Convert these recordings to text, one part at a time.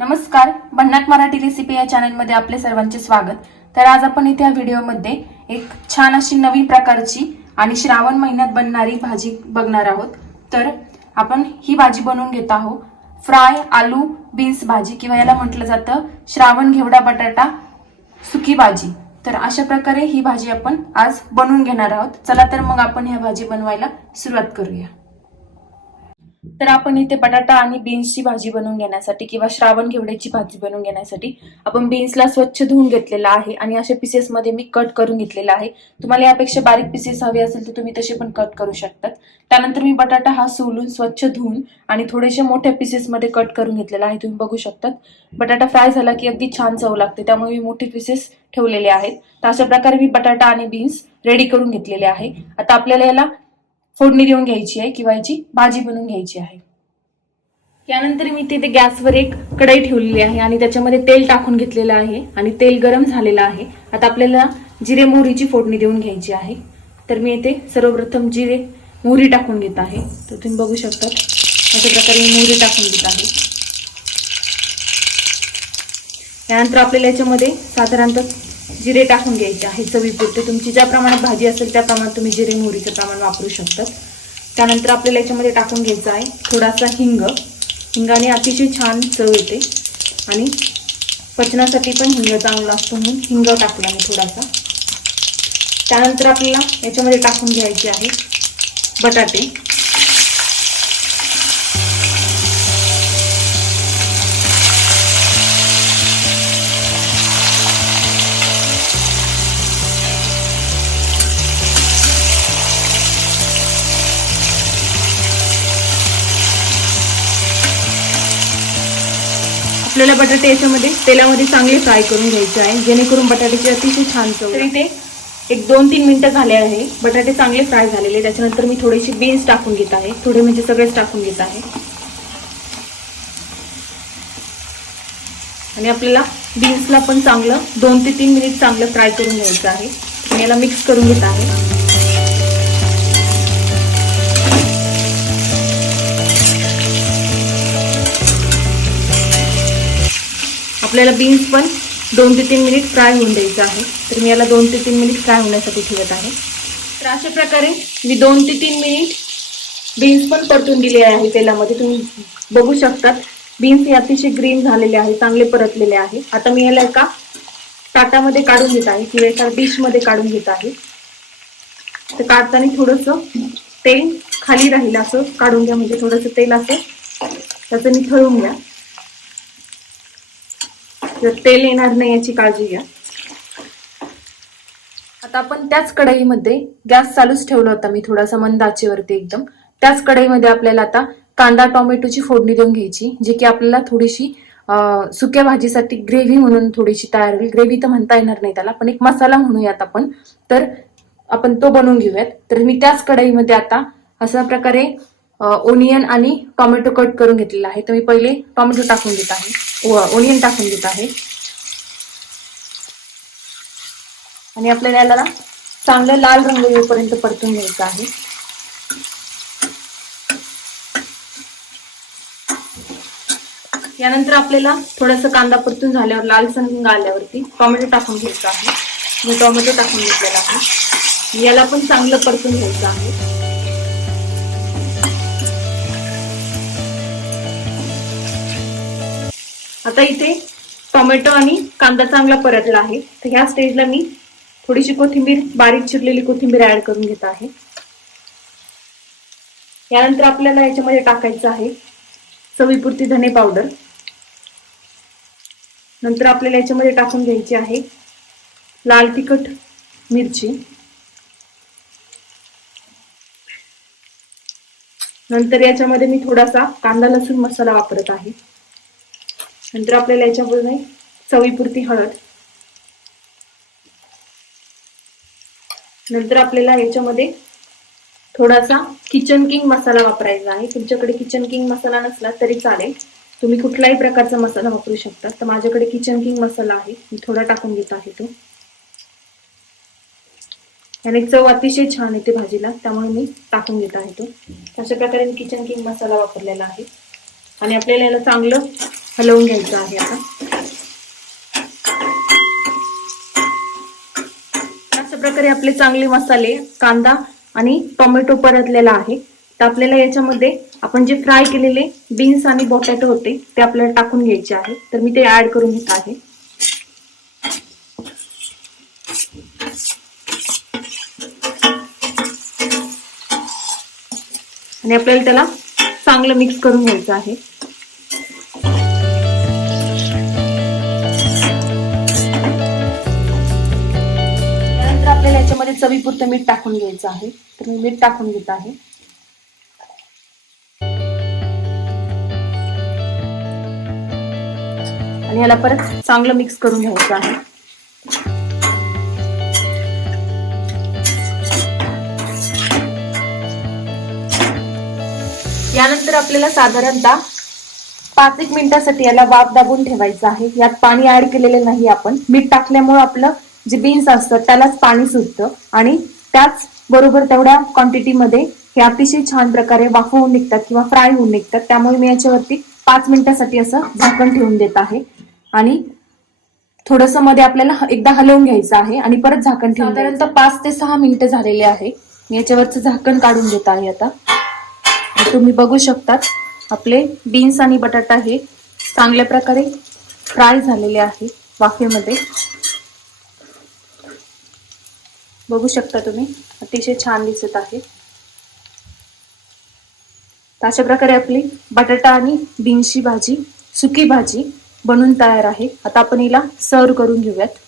नमस्कार भन्नाट मराठी रेसिपी या चॅनलमध्ये आपले सर्वांचे स्वागत. तर आज आपण इथे या व्हिडिओमध्ये एक छान अशी नवीन प्रकारची आणि श्रावण महिन्यात बनणारी भाजी बघणार आहोत. तर आपण ही भाजी बनवून घेत आहोत. फ्राय आलू बीन्स भाजी किंवा याला म्हटलं जातं श्रावण घेवडा बटाटा सुकी भाजी. तर अशा प्रकारे ही भाजी आपण आज बनवून घेणार आहोत. चला तर मग आपण ह्या भाजी बनवायला सुरुवात करूया. तर आपण इथे बटाटा आणि बीन्सची भाजी बनवून घेण्यासाठी किंवा श्रावण घेवड्याची भाजी बनवून घेण्यासाठी आपण बीन्सला स्वच्छ धुवून घेतलेला आहे आणि अशा पीसेसमध्ये मी कट करून घेतलेला आहे. तुम्हाला यापेक्षा बारीक पीसेस हवे असेल तर तुम्ही तसे पण कट करू शकतात. त्यानंतर मी बटाटा हा सोलून स्वच्छ धुवून आणि थोडेसे मोठ्या पीसेसमध्ये कट करून घेतलेला आहे. तुम्ही बघू शकतात. बटाटा फ्राय झाला की अगदी छान चव लागते. त्यामुळे मी मोठे पीसेस ठेवलेले आहेत. तर अशा प्रकारे मी बटाटा आणि बीन्स रेडी करून घेतलेले आहे. आता आपल्याला याला फोडणी देऊन घ्यायची आहे किंवा याची भाजी बनवून घ्यायची आहे. यानंतर मी तिथे गॅसवर एक कढई ठेवलेली आहे आणि त्याच्यामध्ये तेल टाकून घेतलेलं आहे आणि तेल गरम झालेलं आहे. आता आपल्याला जिरे मोहरीची फोडणी देऊन घ्यायची आहे. तर मी येथे सर्वप्रथम जिरे मोहरी टाकून घेत आहे. तर तुम्ही बघू शकतात अशा प्रकारे मी मोहरी टाकून घेत आहे. यानंतर आपल्याला याच्यामध्ये साधारणतः जिरे टाकून घ्यायचे आहे चवीपुरते. तुमची ज्या प्रमाणात भाजी असेल त्या प्रमाणात तुम्ही जिरे मोहरीचं प्रमाण वापरू शकतात. त्यानंतर आपल्याला याच्यामध्ये टाकून घ्यायचं आहे थोडासा हिंग. हिंगाने अतिशय छान चव येते. आणि पचनासाठी पण हिंग चांगला असतो म्हणून हिंग टाकला मी थोडासा. त्यानंतर आपल्याला याच्यामध्ये टाकून घ्यायचे आहे बटाटे. आपल्याला बटाटे याच्यामध्ये तेलामध्ये चांगले फ्राय करून घ्यायचे आहे. जेणेकरून बटाट्याची अतिशय छान चव तर इथे एक दोन तीन मिनिटं झाले आहे. बटाटे चांगले फ्राय झालेले. त्याच्यानंतर मी थोडेसे बीन्स टाकून घेत आहे. थोडे म्हणजे सगळेच टाकून घेत आहे. आणि आपल्याला बीन्सला पण चांगलं दोन ते तीन मिनिट चांगलं फ्राय करून घ्यायचं आहे. याला मिक्स करून घेत आहे. आपल्याला बीन्स पण दोन ते तीन मिनिट फ्राय होऊन द्यायचं आहे. तर मी याला दोन ते तीन मिनिट फ्राय होण्यासाठी ठेवत आहे. तर अशा प्रकारे मी दोन ते तीन मिनिट बीन्स पण परतून दिले आहे तेलामध्ये. तुम्ही बघू शकतात बीन्स हे अतिशय ग्रीन झालेले आहे चांगले परतलेले आहे. आता मी याला एका ताटामध्ये काढून घेत आहे किंवा एका डिशमध्ये काढून घेत आहे. तर काढताना थोडंसं तेल खाली राहील असं काढून घ्या म्हणजे थोडंसं तेल असं. त्याचं निथळून घ्या. जर तेल येणार नाही याची काळजी घ्या. आता आपण त्याच कढईमध्ये गॅस चालूच ठेवला होता मी थोडासा मंद आचेवरती एकदम. त्याच कढईमध्ये आपल्याला आता कांदा टोमॅटोची फोडणी देऊन घ्यायची जी की आपल्याला थोडीशी सुक्या भाजीसाठी ग्रेव्ही म्हणून थोडीशी तयार होईल. ग्रेव्ही तर म्हणता येणार नाही त्याला पण एक मसाला म्हणूयात आपण. तर आपण तो बनवून घेऊयात. तर मी त्याच कढईमध्ये आता अशा प्रकारे ओनियन आणि टोमॅटो कट करून घेतलेला आहे. तर मी पहिले टोमॅटो टाकून देत आहे. ओनियन टाकून देत आहे. आणि आपल्याला याला चांगलं लाल रंग येऊपर्यंत परतून घ्यायचं आहे. यानंतर आपल्याला थोडासा कांदा परतून झाल्यावर लाल संग आल्यावरती टोमॅटो टाकून घ्यायचा आहे. मी टोमॅटो टाकून घेतलेला आहे. याला पण चांगलं परतून घ्यायचं आहे. आता इथे टोमॅटो आणि कांदा चांगला परतला आहे. तर ह्या स्टेजला मी थोडीशी कोथिंबीर बारीक चिरलेली कोथिंबीर ऍड करून घेत आहे. यानंतर आपल्याला याच्यामध्ये टाकायचं आहे चवीपुरती धने पावडर नंतर आपल्याला याच्यामध्ये टाकून घ्यायची आहे लाल तिखट मिरची. नंतर याच्यामध्ये मी थोडासा कांदा लसूण मसाला वापरत आहे. नंतर आपल्याला याच्यामध्ये चवीपुरती हळद. नंतर आपल्याला याच्यामध्ये थोडासा किचन किंग मसाला वापरायचा आहे. तुमच्याकडे किचन किंग मसाला नसला तरी चालेल. तुम्ही कुठलाही प्रकारचा मसाला वापरू शकता. तर माझ्याकडे किचन किंग मसाला आहे. मी थोडा टाकून घेत आहे तो. याने चव अतिशय छान येते भाजीला. त्यामुळे मी टाकून घेत आहे तो. अशा प्रकारे मी किचन किंग मसाला वापरलेला आहे. आणि आपल्याला याला चांगलं हलवून घ्यायचं आहे आता. अशा प्रकारे आपले चांगले मसाले कांदा आणि टोमॅटो परतलेला आहे. तर आपल्याला याच्यामध्ये आपण जे फ्राय केलेले बीन्स आणि बॉटॅटो होते ते आपल्याला टाकून घ्यायचे आहे. तर मी ते ऍड करून घेत आहे. आणि आपल्याला त्याला चांगलं मिक्स करून घ्यायचं आहे. आपल्याला चवीपुरतं मीठ टाकून घ्यायचं आहे. तर मी मीठ टाकून घेत आहे. आणि याला परत चांगलं मिक्स करून घ्यायचं आहे. यानंतर आपल्याला साधारणतः पाच एक मिनिटासाठी याला वाफ दाबून ठेवायचं आहे. यात पाणी ऍड केलेले नाही आपण. मीठ टाकल्यामुळे आपलं जे बीन्स असतं त्यालाच पाणी सुटतं. आणि त्याच बरोबर तेवढ्या क्वांटिटीमध्ये हे अतिशय छान प्रकारे वाफवून निघतात किंवा फ्राय होऊन निघतात. त्यामुळे मी याच्यावरती पाच मिनिटासाठी असं झाकण ठेवून देत आहे. आणि थोडसमध्ये आपल्याला एकदा हलवून घ्यायचं आहे आणि परत झाकण ठेवून साधारणतः पाच ते सहा मिनिटं झालेले आहे. मी याच्यावरचं झाकण काढून देत आहे आता. तुम्ही बघू शकतात आपले बीन्स आणि बटाटा हे चांगल्या प्रकारे फ्राय झालेले आहे वाफेमध्ये. बघू शकता तुम्ही. अतिशय छान दिसत आहे. अशा प्रकारे आपली बटाटा आणि बीन्सची भाजी सुकी भाजी बनून तयार आहे. आता आपण हिला सर्व करून घेऊयात.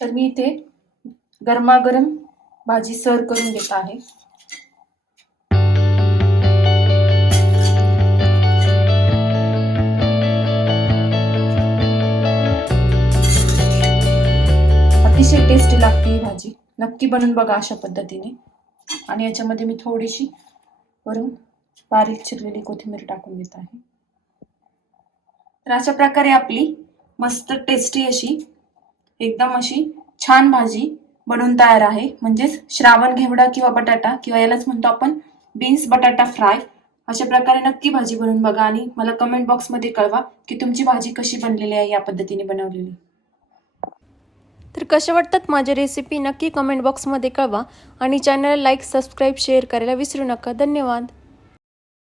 तर मी इथे गरमागरम भाजी सर्व करून घेत आहे. अतिशय टेस्टी लागते ही भाजी. नक्की बनवून बघा अशा पद्धतीने. आणि याच्यामध्ये मी थोडीशी वरून बारीक चिरलेली कोथिंबीर टाकून घेत आहे. तर अशा प्रकारे आपली मस्त टेस्टी अशी एकदम अशी छान भाजी बनवून तयार आहे. म्हणजेच श्रावण घेवडा किंवा बटाटा किंवा यालाच म्हणतो आपण बीन्स बटाटा फ्राय अशा प्रकारे नक्की भाजी बनवून बघा आणि मला कमेंट बॉक्समध्ये कळवा की तुमची भाजी कशी बनलेली आहे या पद्धतीने बनवलेली. तर कसे वाटतात माझ्या रेसिपी नक्की कमेंट बॉक्समध्ये कळवा आणि चॅनल लाईक सबस्क्राईब शेअर करायला विसरू नका. धन्यवाद.